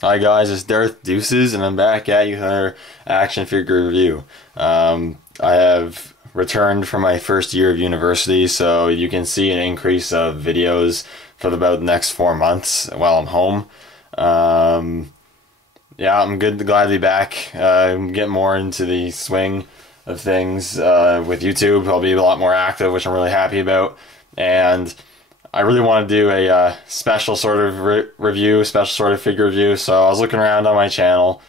Hi guys, it's Darth Deuces, and I'm back at you with another action figure review. I have returned from my first year of university, so you can see an increase of videos for about the next 4 months while I'm home. Um, yeah, I'm glad to be back. I'm getting more into the swing of things with YouTube. I'll be a lot more active, which I'm really happy about. And I really want to do a special sort of review, special sort of figure review. So I was looking around on my channel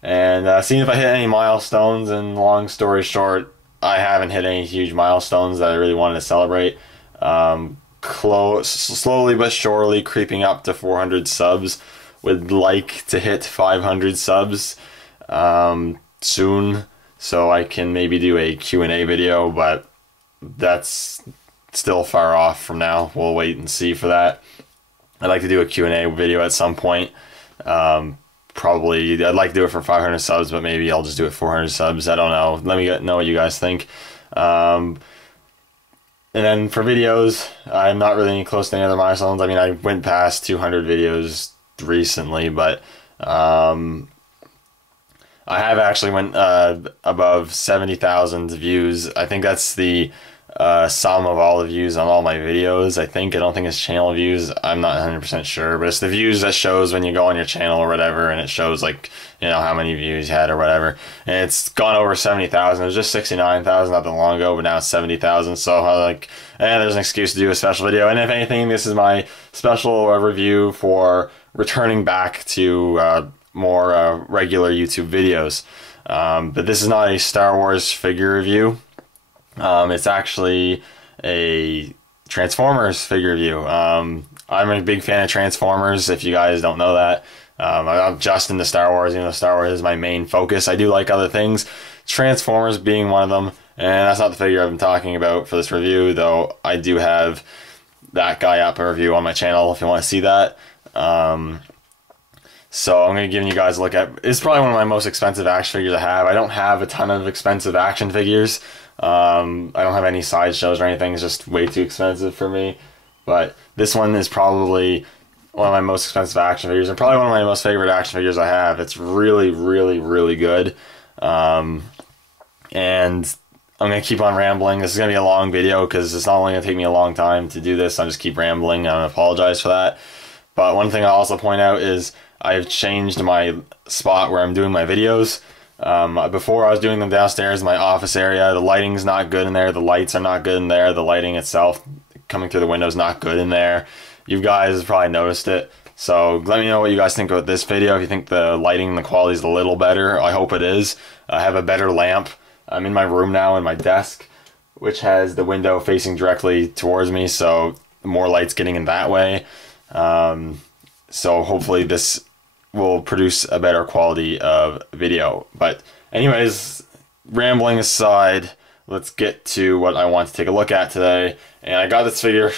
and seeing if I hit any milestones. And long story short, I haven't hit any huge milestones that I really wanted to celebrate. Slowly but surely creeping up to 400 subs. Would like to hit 500 subs soon, so I can maybe do a Q&A video, but that's still far off from now. We'll wait and see for that. I'd like to do a Q&A video at some point. Probably I'd like to do it for 500 subs, but maybe I'll just do it 400 subs. I don't know. Let me know what you guys think. And then for videos, I'm not really close to any other milestones. I mean, I went past 200 videos recently, but I have actually went above 70,000 views. I think that's the sum of all the views on all my videos. I don't think it's channel views. I'm not 100% sure, but it's the views that shows when you go on your channel or whatever, and it shows like, you know, how many views you had or whatever. And it's gone over 70,000. It was just 69,000 not that long ago, but now it's 70,000. So there's an excuse to do a special video. And if anything, this is my special review for returning back to more regular YouTube videos. But this is not a Star Wars figure review. It's actually a Transformers figure review. I'm a big fan of Transformers, if you guys don't know that. I'm just into Star Wars, you know, Star Wars is my main focus. I do like other things, Transformers being one of them, and that's not the figure I've been talking about for this review, though I do have that guy up a review on my channel if you want to see that. So I'm going to give you guys a look at, it's probably one of my most expensive action figures I have. I don't have a ton of expensive action figures. I don't have any sideshows or anything. It's just way too expensive for me. But this one is probably one of my most expensive action figures and probably one of my most favorite action figures I have. It's really, really, really good. And I'm going to keep on rambling. This is going to be a long video because it's not only going to take me a long time to do this. I'll just keep rambling. I apologize for that. But one thing I'll also point out is I've changed my spot where I'm doing my videos. Before I was doing them downstairs in my office area. The lighting's not good in there. The lights are not good in there. The lighting itself coming through the window is not good in there. You guys have probably noticed it. So let me know what you guys think about this video. If you think the lighting and the quality is a little better, I hope it is. I have a better lamp. I'm in my room now in my desk, which has the window facing directly towards me, so more light's getting in that way. So hopefully this will produce a better quality of video. But anyways, rambling aside, let's get to what I want to take a look at today. And I got this figure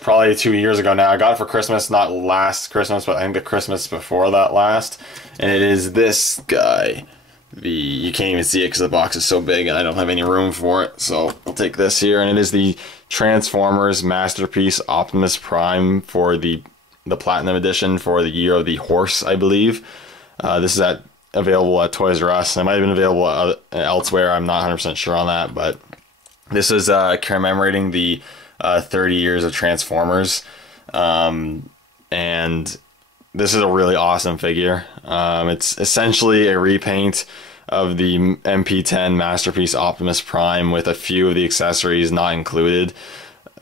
probably 2 years ago now. I got it for Christmas, not last Christmas, but I think the Christmas before that last. And it is this guy. You can't even see it because the box is so big and I don't have any room for it. So I'll take this here, and it is the Transformers Masterpiece Optimus Prime for the Platinum Edition for the Year of the Horse, I believe. This is available at Toys R Us. It might have been available elsewhere. I'm not 100% sure on that, but this is commemorating the 30 years of Transformers. And this is a really awesome figure. It's essentially a repaint of the MP-10 Masterpiece Optimus Prime with a few of the accessories not included,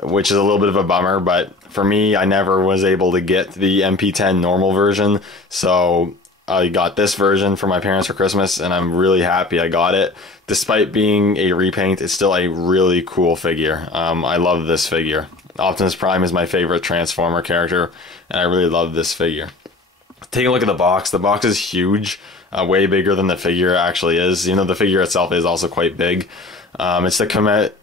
which is a little bit of a bummer, but for me, I never was able to get the MP-10 normal version, so I got this version for my parents for Christmas, and I'm really happy I got it. Despite being a repaint, it's still a really cool figure. I love this figure. Optimus Prime is my favorite Transformer character, and I really love this figure. Take a look at the box. The box is huge, way bigger than the figure actually is. You know, the figure itself is also quite big. It's the Comet.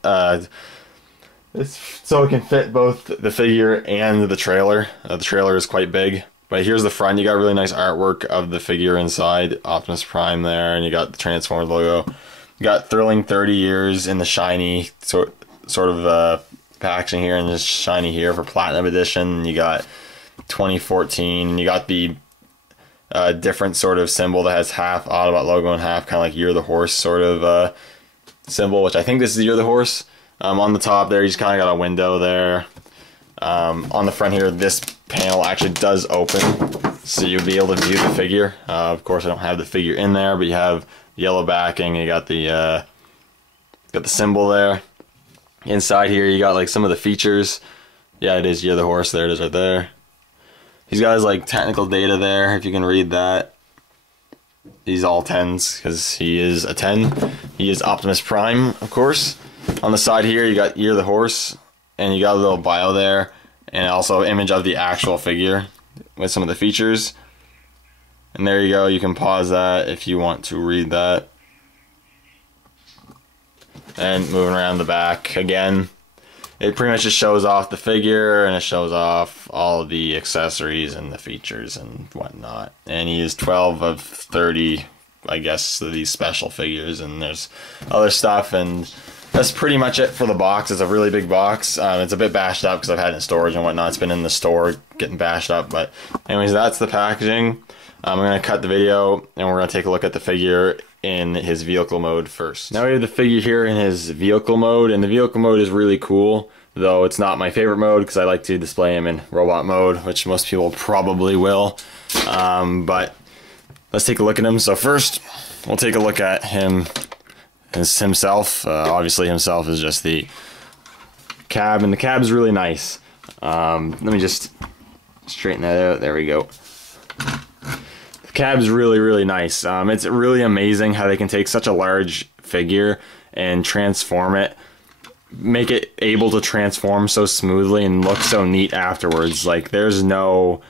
So it can fit both the figure and the trailer. The trailer is quite big. But here's the front. You got really nice artwork of the figure inside, Optimus Prime there, and you got the Transformers logo. You got Thrilling 30 Years in the shiny sort of packaging here, and just shiny here for Platinum Edition. You got 2014. You got the a different sort of symbol that has half Autobot logo and half kind of like You're the Horse sort of symbol, which I think this is You're the Horse. On the top there, you just kind of got a window there. On the front here, this panel actually does open, so you'll be able to view the figure. Of course, I don't have the figure in there, but you have yellow backing, and you got the symbol there. Inside here, you got like some of the features. Yeah, it is You're the Horse. There it is right there. He's got his like technical data there, if you can read that. He's all 10s because he is a 10. He is Optimus Prime, of course. On the side here, you got You're the Horse, and you got a little bio there, and also an image of the actual figure with some of the features. And there you go. You can pause that if you want to read that. And moving around the back again, it pretty much just shows off the figure, and it shows off all of the accessories and the features and whatnot. And he is 12 of 30, I guess, of these special figures, and there's other stuff, and that's pretty much it for the box. It's a really big box. It's a bit bashed up because I've had it in storage and whatnot. It's been in the store getting bashed up, but anyways, that's the packaging. I'm going to cut the video, and we're going to take a look at the figure in his vehicle mode first. Now we have the figure here in his vehicle mode, and the vehicle mode is really cool, though it's not my favorite mode because I like to display him in robot mode, which most people probably will. But let's take a look at him. So first, we'll take a look at him as himself. Obviously himself is just the cab, and the cab is really nice. Let me just straighten that out. There we go. Cab's really nice. It's really amazing how they can take such a large figure and transform it, make it able to transform so smoothly and look so neat afterwards. Like, there's no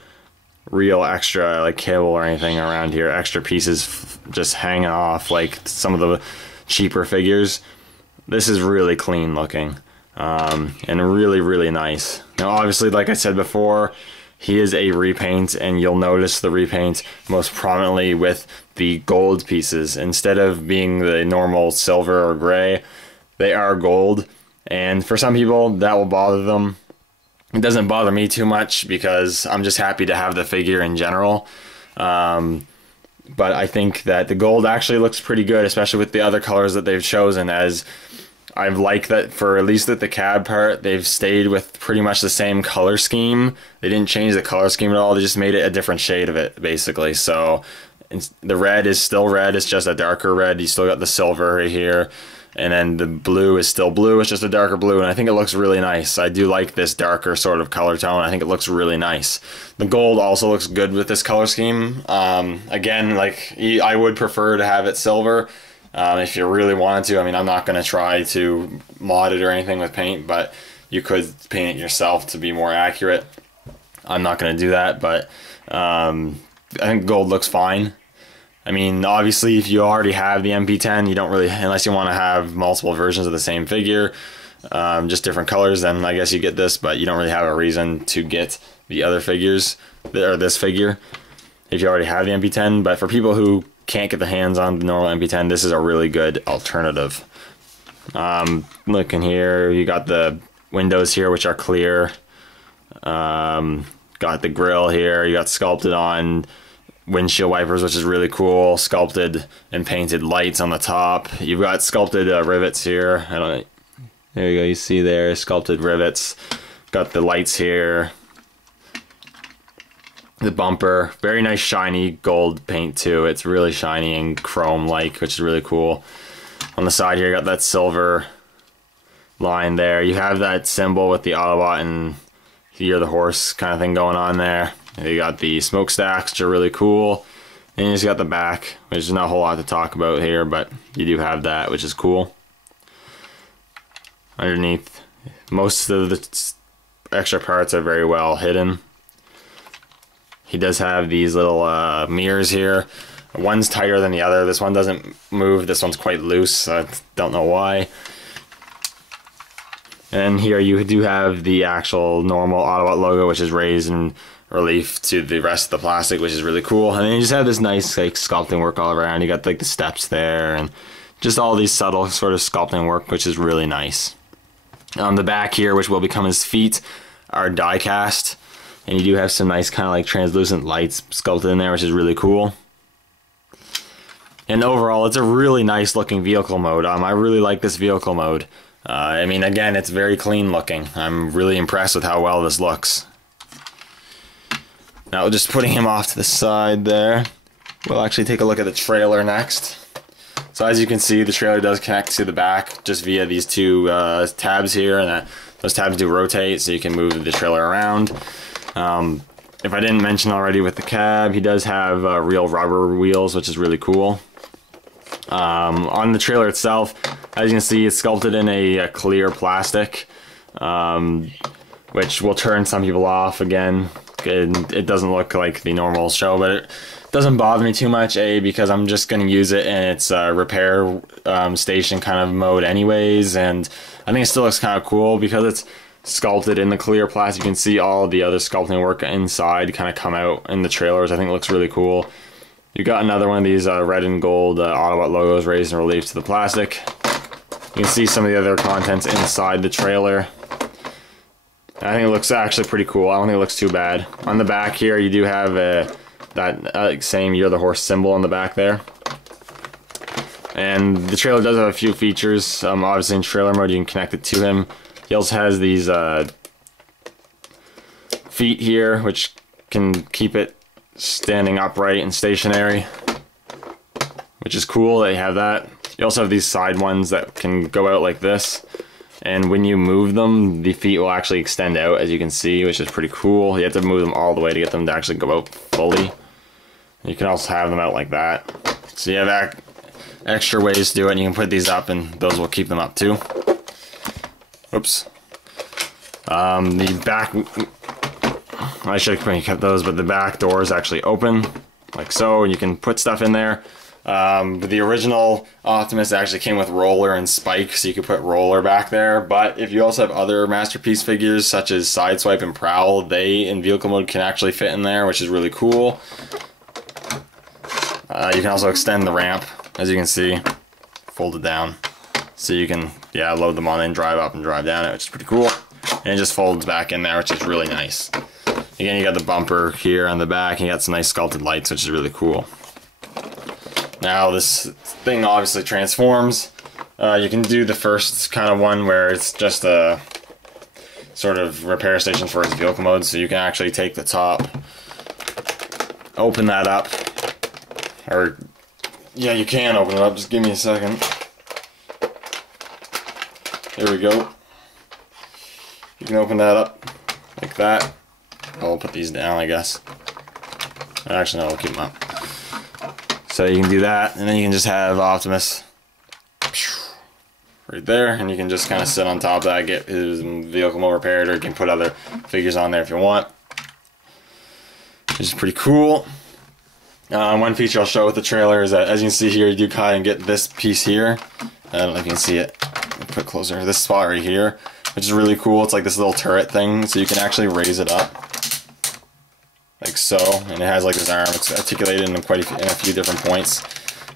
real extra like kibble or anything around here, extra pieces just hanging off like some of the cheaper figures. This is really clean looking, and really nice. Now obviously, like I said before, he is a repaint, and you'll notice the repaint most prominently with the gold pieces. Instead of being the normal silver or gray, they are gold. And for some people, that will bother them. It doesn't bother me too much because I'm just happy to have the figure in general. But I think that the gold actually looks pretty good, especially with the other colors that they've chosen, as I like that for at least at the cab part, they've stayed with pretty much the same color scheme. They didn't change the color scheme at all. They just made it a different shade of it, basically. So the red is still red. It's just a darker red. You still got the silver right here. And then the blue is still blue. It's just a darker blue. And I think it looks really nice. I do like this darker sort of color tone. I think it looks really nice. The gold also looks good with this color scheme. Again, like, I would prefer to have it silver. If you really wanted to. I mean, I'm not going to try to mod it or anything with paint, but you could paint it yourself to be more accurate. I'm not going to do that, but I think gold looks fine. I mean, obviously, if you already have the MP-10, you don't really, unless you want to have multiple versions of the same figure, just different colors, then I guess you get this, but you don't really have a reason to get the other figures, or this figure, if you already have the MP-10. But for people who can't get the hands on the normal MP-10, this is a really good alternative. Looking here, you got the windows here, which are clear. Got the grill here. You got sculpted on windshield wipers, which is really cool. Sculpted and painted lights on the top. You've got sculpted rivets here. I don't know. There you go. You see there, sculpted rivets. Got the lights here. The bumper, very nice shiny gold paint too. It's really shiny and chrome-like, which is really cool. On the side here, you got that silver line there. You have that symbol with the Autobot and You're the Horse kind of thing going on there. You got the smokestacks, which are really cool. And you just got the back, which is not a whole lot to talk about here, but you do have that, which is cool. Underneath, most of the extra parts are very well hidden. He does have these little mirrors here. One's tighter than the other. This one doesn't move. This one's quite loose. I don't know why. And here you do have the actual normal Autobot logo, which is raised in relief to the rest of the plastic, which is really cool. And then you just have this nice like sculpting work all around. You got like the steps there and just all these subtle sort of sculpting work, which is really nice. On the back here, which will become his feet, are die cast. and you do have some nice kind of like translucent lights sculpted in there, which is really cool. And overall, it's a really nice looking vehicle mode. I really like this vehicle mode. I mean, again, it's very clean looking. I'm really impressed with how well this looks. Now, just putting him off to the side there, we'll actually take a look at the trailer next. So as you can see, the trailer does connect to the back just via these two tabs here, and those tabs do rotate, so you can move the trailer around. If I didn't mention already with the cab, he does have real rubber wheels, which is really cool. On the trailer itself, as you can see, it's sculpted in a clear plastic, which will turn some people off. Again, it doesn't look like the normal show, but it doesn't bother me too much, because I'm just going to use it in its repair station kind of mode anyways, and I think it still looks kind of cool because it's sculpted in the clear plastic. You can see all the other sculpting work inside kind of come out in the trailers. I think it looks really cool. You got another one of these red and gold Autobot logos raised in relief to the plastic. You can see some of the other contents inside the trailer. I think it looks actually pretty cool. I don't think it looks too bad. On the back here, you do have that same You're the Horse symbol on the back there. And the trailer does have a few features. Obviously in trailer mode, you can connect it to him. He also has these feet here, which can keep it standing upright and stationary, which is cool. They have that. You also have these side ones that can go out like this, and when you move them, the feet will actually extend out, as you can see, which is pretty cool. You have to move them all the way to get them to actually go out fully. You can also have them out like that. So you have extra ways to do it, and you can put these up, and those will keep them up too. Oops. The back, I should have kept those, but the back door is actually open, like so, and you can put stuff in there. The original Optimus actually came with Roller and Spike, so you could put Roller back there, but if you also have other Masterpiece figures, such as Sideswipe and Prowl, they, in vehicle mode, can actually fit in there, which is really cool. You can also extend the ramp, as you can see, fold it down, so you can, load them on and drive up and drive down it, which is pretty cool. And it just folds back in there, which is really nice. Again, you got the bumper here on the back, and you got some nice sculpted lights, which is really cool. Now, this thing obviously transforms. You can do the first kind of one where it's just a sort of repair station for its vehicle mode, so you can actually take the top, open that up, or, yeah, you can open it up, just give me a second. There we go. You can open that up like that. I'll put these down, I guess. Actually, no, I'll keep them up. So you can do that, and then you can just have Optimus right there, and you can just kind of sit on top of that, get his vehicle mode repaired, or you can put other figures on there if you want, which is pretty cool. One feature I'll show with the trailer is that, as you can see here, you do kind of get this piece here. I don't know if you can see it. I'll put it closer. This spot right here, which is really cool. It's like this little turret thing, so you can actually raise it up like so, and it has like this arm. It's articulated in a few different points.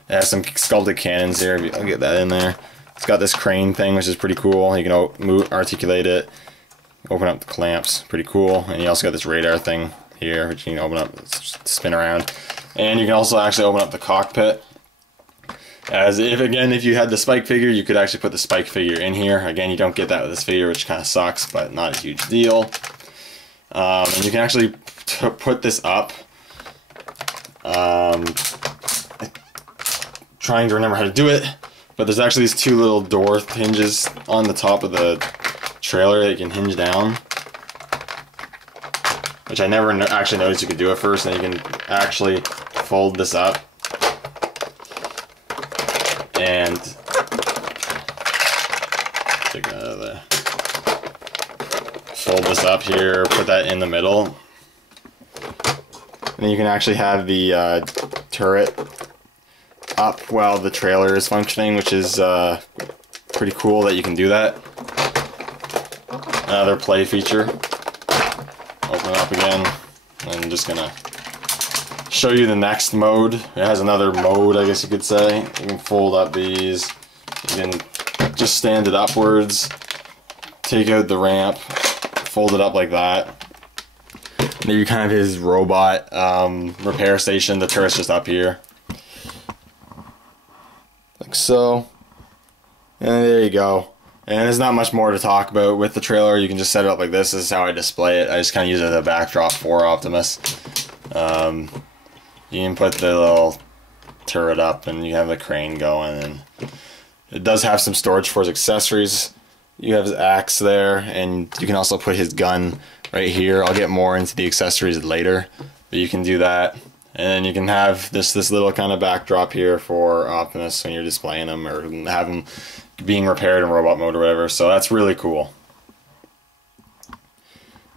It has some sculpted cannons here. I'll get that in there. It's got this crane thing, which is pretty cool. You can articulate it, open up the clamps, pretty cool. And you also got this radar thing here, which you can open up, spin around. And you can also actually open up the cockpit. As if you had the Spike figure, you could actually put the Spike figure in here. Again, you don't get that with this figure, which kind of sucks, but not a huge deal. And you can actually put this up. Trying to remember how to do it, but there's actually these two little door hinges on the top of the trailer that you can hinge down, which I never actually noticed you could do at first. And you can actually fold this up and take that out of there. Fold this up here, put that in the middle, and then you can actually have the turret up while the trailer is functioning, which is pretty cool that you can do that. Another play feature. Open it up again. I'm just gonna show you the next mode. It has another mode, I guess you could say. You can fold up these. You can just stand it upwards, take out the ramp, fold it up like that. Maybe kind of his robot repair station. The turret's just up here. Like so. And there you go. And there's not much more to talk about with the trailer. You can just set it up like this. This is how I display it. I just kind of use it as a backdrop for Optimus. You can put the little turret up and you have the crane going. And it does have some storage for his accessories. You have his axe there, and you can also put his gun right here. I'll get more into the accessories later, but you can do that. And then you can have this little kind of backdrop here for Optimus when you're displaying him, or have him being repaired in robot mode or whatever. So that's really cool.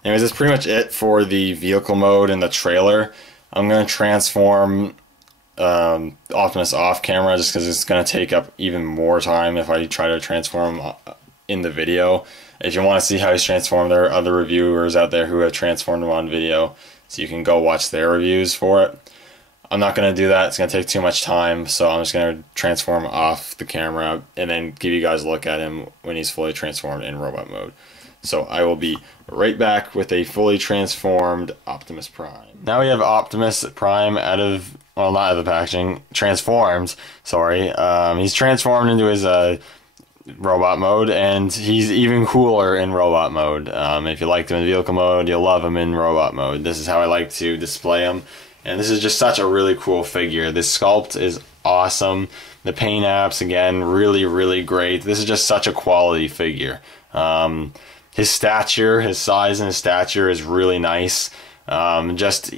Anyways, that's pretty much it for the vehicle mode and the trailer. I'm going to transform Optimus off camera just because it's going to take up even more time if I try to transform him in the video. If you want to see how he's transformed, there are other reviewers out there who have transformed him on video, so you can go watch their reviews for it. I'm not going to do that. It's going to take too much time, so I'm just going to transform off the camera and then give you guys a look at him when he's fully transformed in robot mode. So I will be right back with a fully transformed Optimus Prime. Now we have Optimus Prime out of, well, not out of the packaging, transformed, sorry. He's transformed into his robot mode, and he's even cooler in robot mode. If you liked him in vehicle mode, you'll love him in robot mode. This is how I like to display him, and this is just such a really cool figure. This sculpt is awesome. The paint apps, again, really great. This is just such a quality figure. His stature, his size and his stature is really nice. Just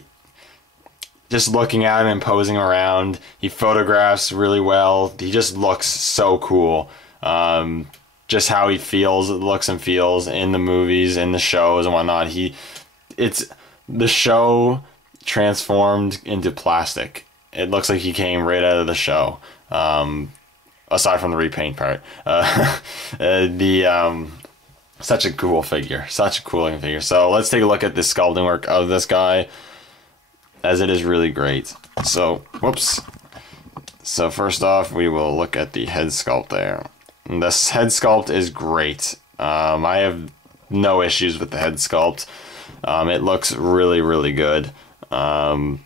looking at him and posing around, he photographs really well. He just looks so cool. Just how he feels, looks and feels in the movies, in the shows and whatnot. It's the show transformed into plastic. It looks like he came right out of the show. Aside from the repaint part, such a cool figure, such a cool looking figure. So let's take a look at the sculpting work of this guy, as it is really great. So, whoops. So first off, we will look at the head sculpt there. And this head sculpt is great. I have no issues with the head sculpt. It looks really good. Yeah,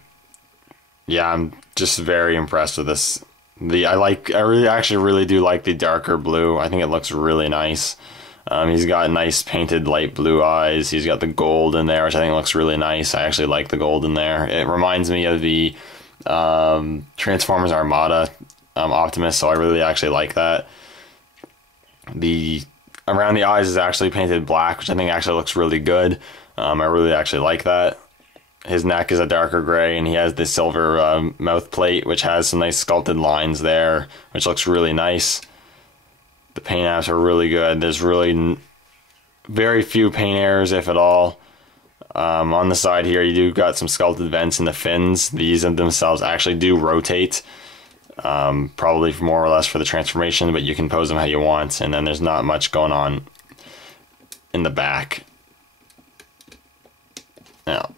I'm just very impressed with this. I actually really do like the darker blue. I think it looks really nice. He's got nice painted light blue eyes. He's got the gold in there, which I think looks really nice. I actually like the gold in there. It reminds me of the Transformers Armada Optimus, so I really actually like that. The around the eyes is actually painted black, which I think actually looks really good. I really actually like that. His neck is a darker gray, and he has the silver mouth plate, which has some nice sculpted lines there, which looks really nice. The paint apps are really good. There's really very few paint errors, if at all. On the side here, you do got some sculpted vents in the fins. These themselves actually do rotate, probably more or less for the transformation, but you can pose them how you want. And then there's not much going on in the back. Now,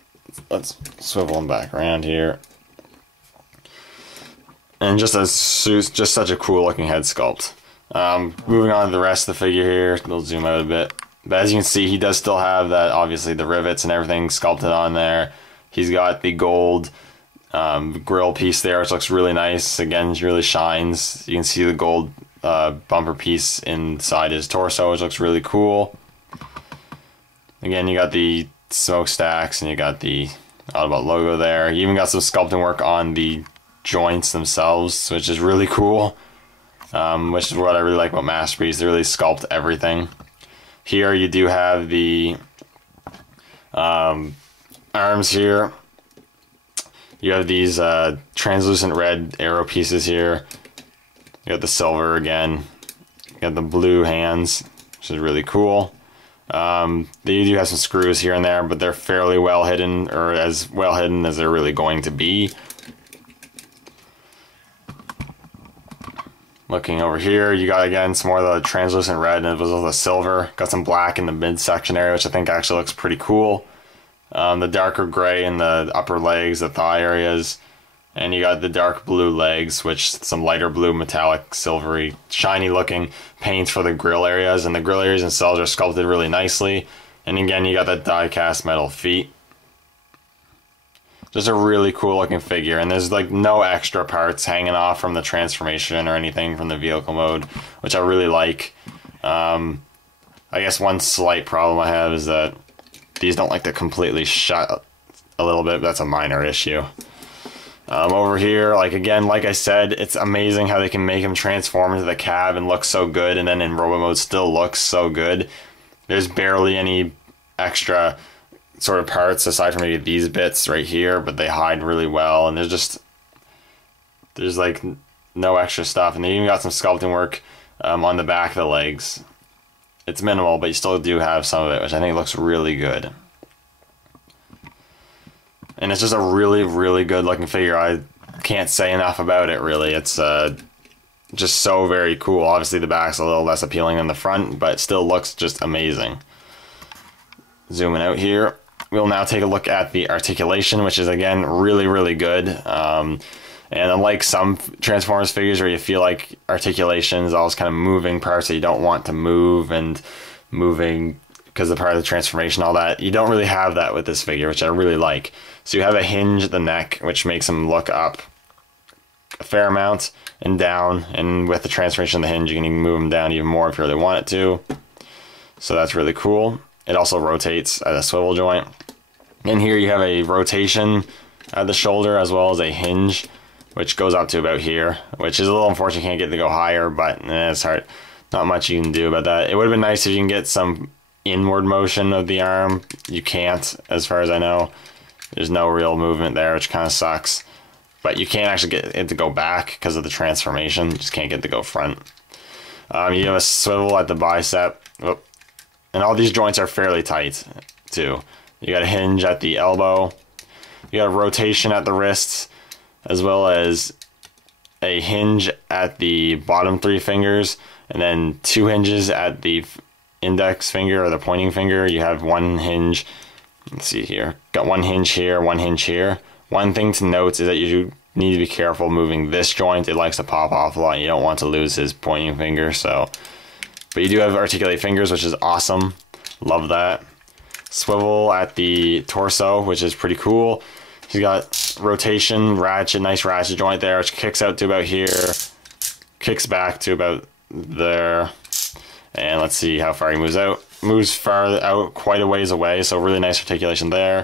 let's swivel them back around here. And just such a cool looking head sculpt. Moving on to the rest of the figure here, we'll zoom out a bit. But as you can see, he does still have that, obviously, the rivets and everything sculpted on there. He's got the gold grill piece there, which looks really nice. Again, it really shines. You can see the gold bumper piece inside his torso, which looks really cool. Again, you got the smokestacks, and you got the Autobot logo there. You even got some sculpting work on the joints themselves, which is really cool. Which is what I really like about Masterpiece. They really sculpt everything. Here you do have the arms here. You have these translucent red arrow pieces here. You got the silver again. You got the blue hands, which is really cool. They do have some screws here and there, but they're fairly well hidden, or as well hidden as they're really going to be. Looking over here, you got again some more of the translucent red, and it was all the silver. Got some black in the midsection area, which I think actually looks pretty cool. The darker gray in the upper legs, the thigh areas, and you got the dark blue legs, which some lighter blue, metallic, silvery, shiny looking paints for the grill areas, and the grill areas themselves are sculpted really nicely. And again, you got that die cast metal feet. Just a really cool looking figure, and there's like no extra parts hanging off from the transformation or anything from the vehicle mode, which I really like. I guess one slight problem I have is that these don't like to completely shut a little bit, but that's a minor issue. Over here, like again, like I said, it's amazing how they can make him transform into the cab and look so good, and then in robot mode still looks so good. There's barely any extra sort of parts aside from maybe these bits right here, but they hide really well, and there's like no extra stuff, and they even got some sculpting work on the back of the legs. It's minimal, but you still do have some of it, which I think looks really good. And it's just a really, really good looking figure. I can't say enough about it, really. It's just so very cool. Obviously the back's a little less appealing than the front, but it still looks just amazing. Zooming out here, we'll now take a look at the articulation, which is again really, really good. And unlike some Transformers figures where you feel like articulation is always kind of moving parts that you don't want to move and moving because of part of the transformation, all that, you don't really have that with this figure, which I really like. So you have a hinge at the neck, which makes him look up a fair amount and down, and with the transformation of the hinge, you can even move him down even more if you really want it to. So that's really cool. It also rotates at a swivel joint. And here you have a rotation at the shoulder as well as a hinge, which goes up to about here, which is a little unfortunate. You can't get it to go higher, but it's hard. Not much you can do about that. It would have been nice if you can get some inward motion of the arm. You can't, as far as I know. There's no real movement there, which kind of sucks. But you can't actually get it to go back because of the transformation. You just can't get it to go front. You have a swivel at the bicep. Oh. And all these joints are fairly tight, too. You got a hinge at the elbow. You got a rotation at the wrists, as well as a hinge at the bottom 3 fingers, and then 2 hinges at the index finger or the pointing finger. You have one hinge. Let's see here. Got one hinge here, one hinge here. One thing to note is that you need to be careful moving this joint. It likes to pop off a lot. You don't want to lose his pointing finger, so. But you do have articulated fingers, which is awesome. Love that. Swivel at the torso, which is pretty cool. He's got rotation, ratchet, nice ratchet joint there, which kicks out to about here, kicks back to about there, and let's see how far he moves out. Moves far out, quite a ways away, so really nice articulation there.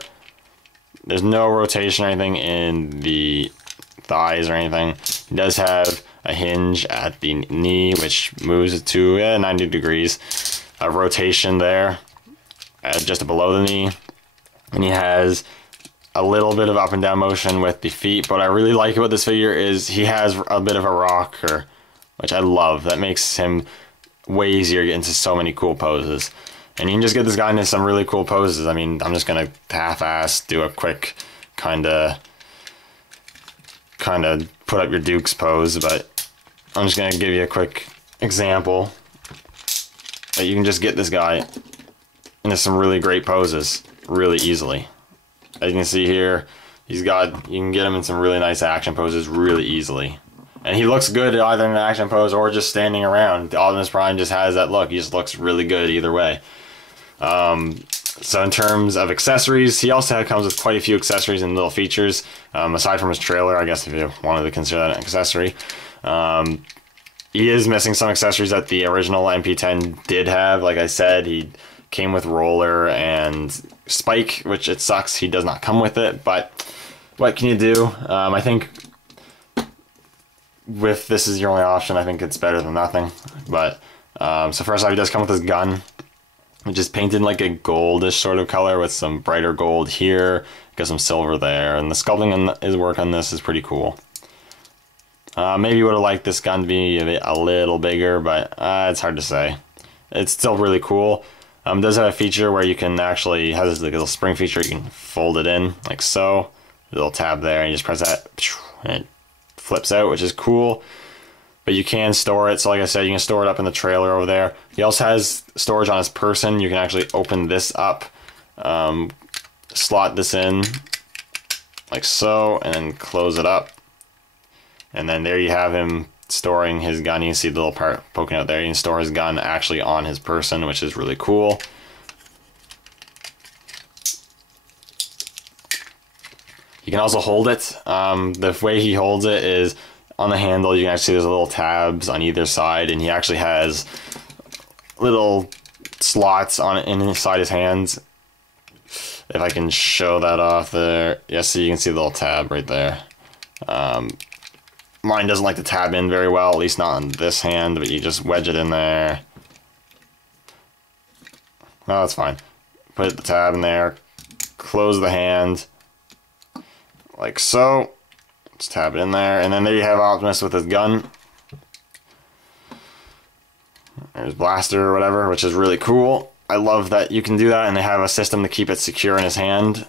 There's no rotation or anything in the thighs or anything. He does have a hinge at the knee, which moves to 90 degrees. A rotation there, just below the knee, and he has a little bit of up and down motion with the feet. But what I really like about this figure is he has a bit of a rocker, which I love. That makes him way easier to get into so many cool poses. And you can just get this guy into some really cool poses. I mean, I'm just gonna half-ass do a quick kind of put up your Dukes pose, but I'm just gonna give you a quick example that you can just get this guy into some really great poses really easily. As you can see here, you can get him in some really nice action poses really easily. And he looks good either in an action pose or just standing around. The Optimus Prime just has that look. He just looks really good either way. So in terms of accessories, he also comes with quite a few accessories and little features. Aside from his trailer, I guess if you wanted to consider that an accessory. He is missing some accessories that the original MP-10 did have. Like I said, he came with roller and spike, which it sucks he does not come with it, but what can you do? I think with this is your only option, I think it's better than nothing. But so first off, he does come with his gun, which is painted like a goldish sort of color with some brighter gold here, got some silver there, and the sculpting and his work on this is pretty cool. Maybe would have liked this gun to be a little bigger, but it's hard to say. It's still really cool. It does have a feature where you can actually, has this little spring feature, you can fold it in like so. A little tab there, and you just press that, and it flips out, which is cool. But you can store it, so like I said, you can store it up in the trailer over there. He also has storage on his person. You can actually open this up, slot this in like so, and then close it up. And then there you have him storing his gun. You can see the little part poking out there. You can store his gun actually on his person, which is really cool. You can also hold it. The way he holds it is on the handle. You can actually see there's little tabs on either side, and he actually has little slots on it inside his hands. If I can show that off there, yeah, so you can see the little tab right there. Mine doesn't like to tab in very well, at least not on this hand, but you just wedge it in there. No, that's fine. Put the tab in there, close the hand, like so. Just tab it in there, and then there you have Optimus with his gun. There's blaster or whatever, which is really cool. I love that you can do that, and they have a system to keep it secure in his hand.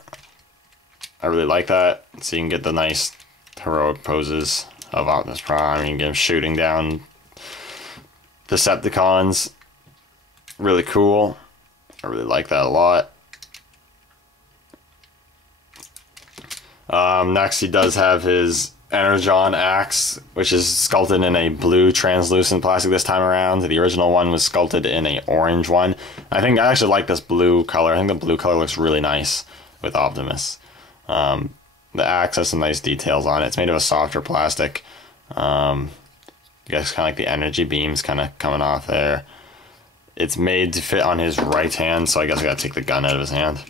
I really like that, so you can get the nice heroic poses of Optimus Prime. You can get him shooting down Decepticons. Really cool. I really like that a lot. Next, he does have his Energon axe, which is sculpted in a blue translucent plastic this time around. The original one was sculpted in a orange one. I actually like this blue color. I think the blue color looks really nice with Optimus. The axe has some nice details on it. It's made of a softer plastic. You guys kind of like the energy beams kind of coming off there. It's made to fit on his right hand, so I guess I gotta take the gun out of his hand.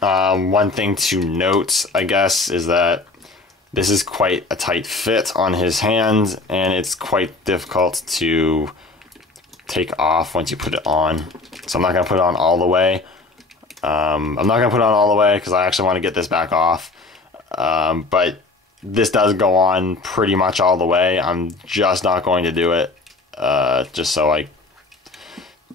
One thing to note, I guess, is that this is quite a tight fit on his hand, and it's quite difficult to take off once you put it on. So I'm not going to put it on all the way. I'm not going to put it on all the way because I actually want to get this back off. But this does go on pretty much all the way. I'm just not going to do it just so I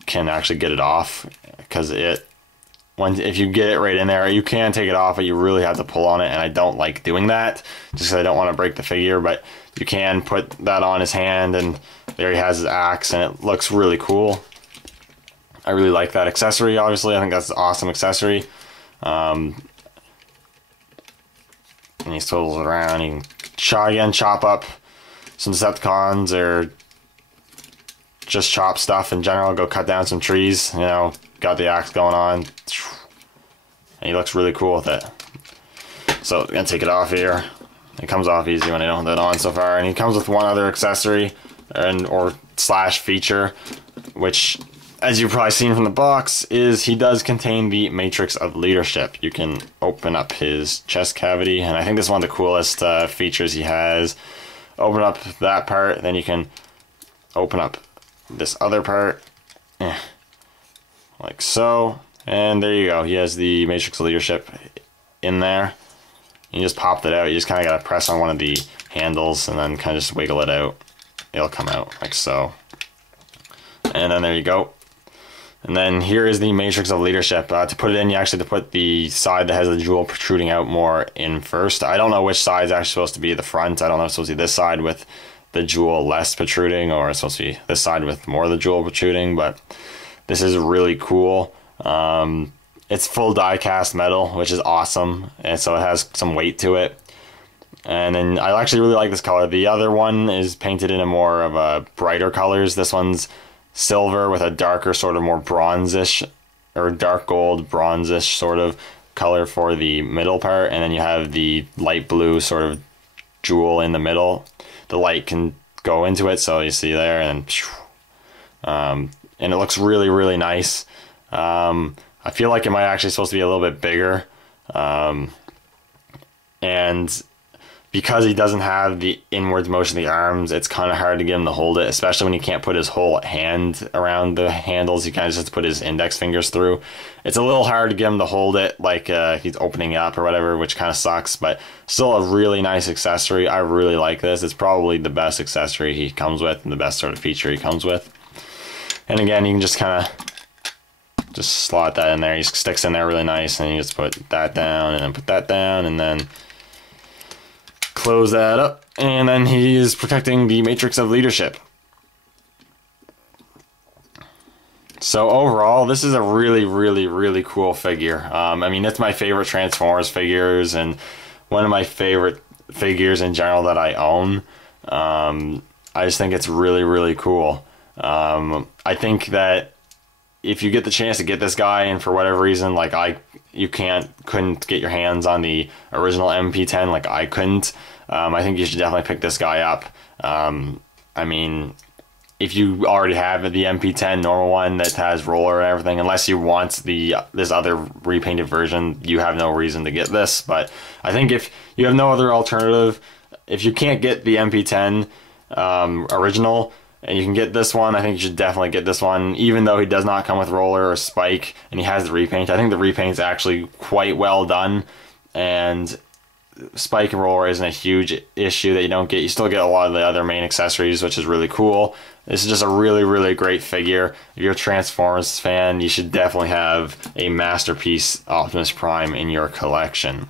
can actually get it off, because if you get it right in there, you can take it off, but you really have to pull on it, and I don't like doing that, just because I don't want to break the figure. But you can put that on his hand, and there he has his axe, and it looks really cool. I really like that accessory, obviously. I think that's an awesome accessory. And he swivels it around. You can chop up some Decepticons, or just chop stuff in general, go cut down some trees, you know, got the axe going on, and he looks really cool with it. So I'm gonna take it off here. It comes off easy when I don't have that on so far, and he comes with one other accessory or slash feature, which, as you've probably seen from the box, is he does contain the Matrix of Leadership. You can open up his chest cavity, and I think this is one of the coolest features he has. Open up that part, then you can open up this other part, like so, and there you go. He has the Matrix of Leadership in there. You just popped it out. You just kind of got to press on one of the handles and then kind of just wiggle it out. It'll come out like so, and then there you go. And then here is the Matrix of Leadership. To put it in, you actually have to put the side that has the jewel protruding out more in first. I don't know which side is actually supposed to be the front. I don't know if it's supposed to be this side with the jewel less protruding, or it's supposed to be this side with more of the jewel protruding, but this is really cool. It's full die cast metal, which is awesome, and so it has some weight to it. And then I actually really like this color. The other one is painted in a more of a brighter colors. This one's silver with a darker, sort of more bronzish, or dark gold bronzish sort of color for the middle part, and then you have the light blue sort of jewel in the middle. The light can go into it, so you see there, and it looks really, really nice. I feel like it might actually supposed to be a little bit bigger, and because he doesn't have the inwards motion of the arms, it's kind of hard to get him to hold it, especially when he can't put his whole hand around the handles. He kind of just has to put his index fingers through. It's a little hard to get him to hold it like he's opening up or whatever, which kind of sucks, but still a really nice accessory. I really like this. It's probably the best accessory he comes with and the best sort of feature he comes with. And again, you can just kind of just slot that in there. He sticks in there really nice, and you just put that down and then put that down, and then close that up, and then he is protecting the Matrix of Leadership. So overall, this is a really, really, really cool figure. I mean, it's my favorite Transformers figures, and one of my favorite figures in general that I own. I just think it's really, really cool. I think that if you get the chance to get this guy, and for whatever reason, like you couldn't get your hands on the original MP-10 like I couldn't, I think you should definitely pick this guy up. I mean, if you already have the MP-10 normal one that has roller and everything, unless you want this other repainted version, you have no reason to get this. But I think if you have no other alternative, if you can't get the MP-10 original and you can get this one, I think you should definitely get this one, even though he does not come with roller or spike and he has the repaint. I think the repaint's actually quite well done, and spike and roller isn't a huge issue that you don't get. You still get a lot of the other main accessories, which is really cool. This is just a really, really great figure. If you're a Transformers fan, you should definitely have a Masterpiece Optimus Prime in your collection.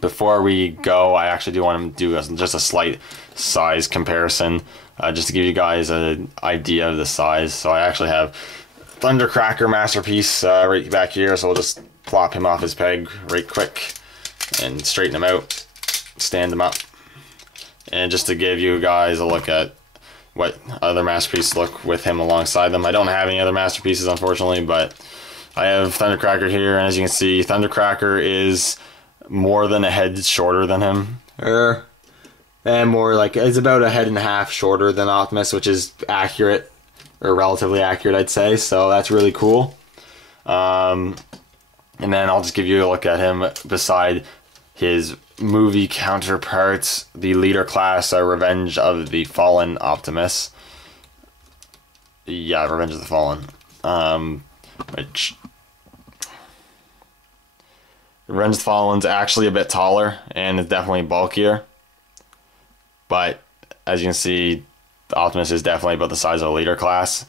Before we go, I actually do want to do just a slight size comparison, just to give you guys an idea of the size. So I actually have Thundercracker Masterpiece right back here, so we'll just plop him off his peg right quick and straighten him out, stand him up, and just to give you guys a look at what other Masterpieces look with him alongside them. I don't have any other Masterpieces, unfortunately, but I have Thundercracker here, and as you can see, Thundercracker is more than a head shorter than him, and more like it's about a head and a half shorter than Optimus, which is accurate, or relatively accurate, I'd say. So that's really cool. And then I'll just give you a look at him beside his movie counterparts, the Leader Class Revenge of the Fallen Optimus. Yeah, Revenge of the Fallen. Which Revenge of the Fallen's actually a bit taller and is definitely bulkier. But as you can see, the Optimus is definitely about the size of a Leader Class.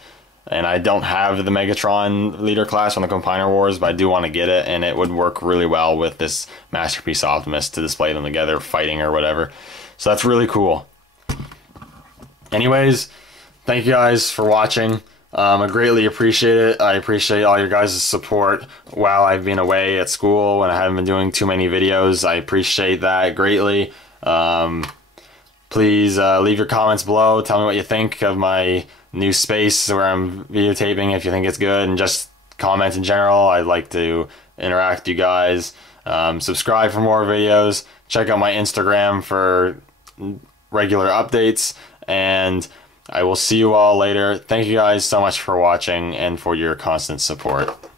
And I don't have the Megatron Leader Class from the Combiner Wars, but I do want to get it, and it would work really well with this Masterpiece Optimus to display them together fighting or whatever. So that's really cool. Anyways, thank you guys for watching. I greatly appreciate it. I appreciate all your guys' support while I've been away at school when I haven't been doing too many videos. I appreciate that greatly. Please leave your comments below. Tell me what you think of my new space where I'm videotaping, if you think it's good, and just comment in general. I'd like to interact with you guys. Subscribe for more videos. Check out my Instagram for regular updates, and I will see you all later. Thank you guys so much for watching and for your constant support.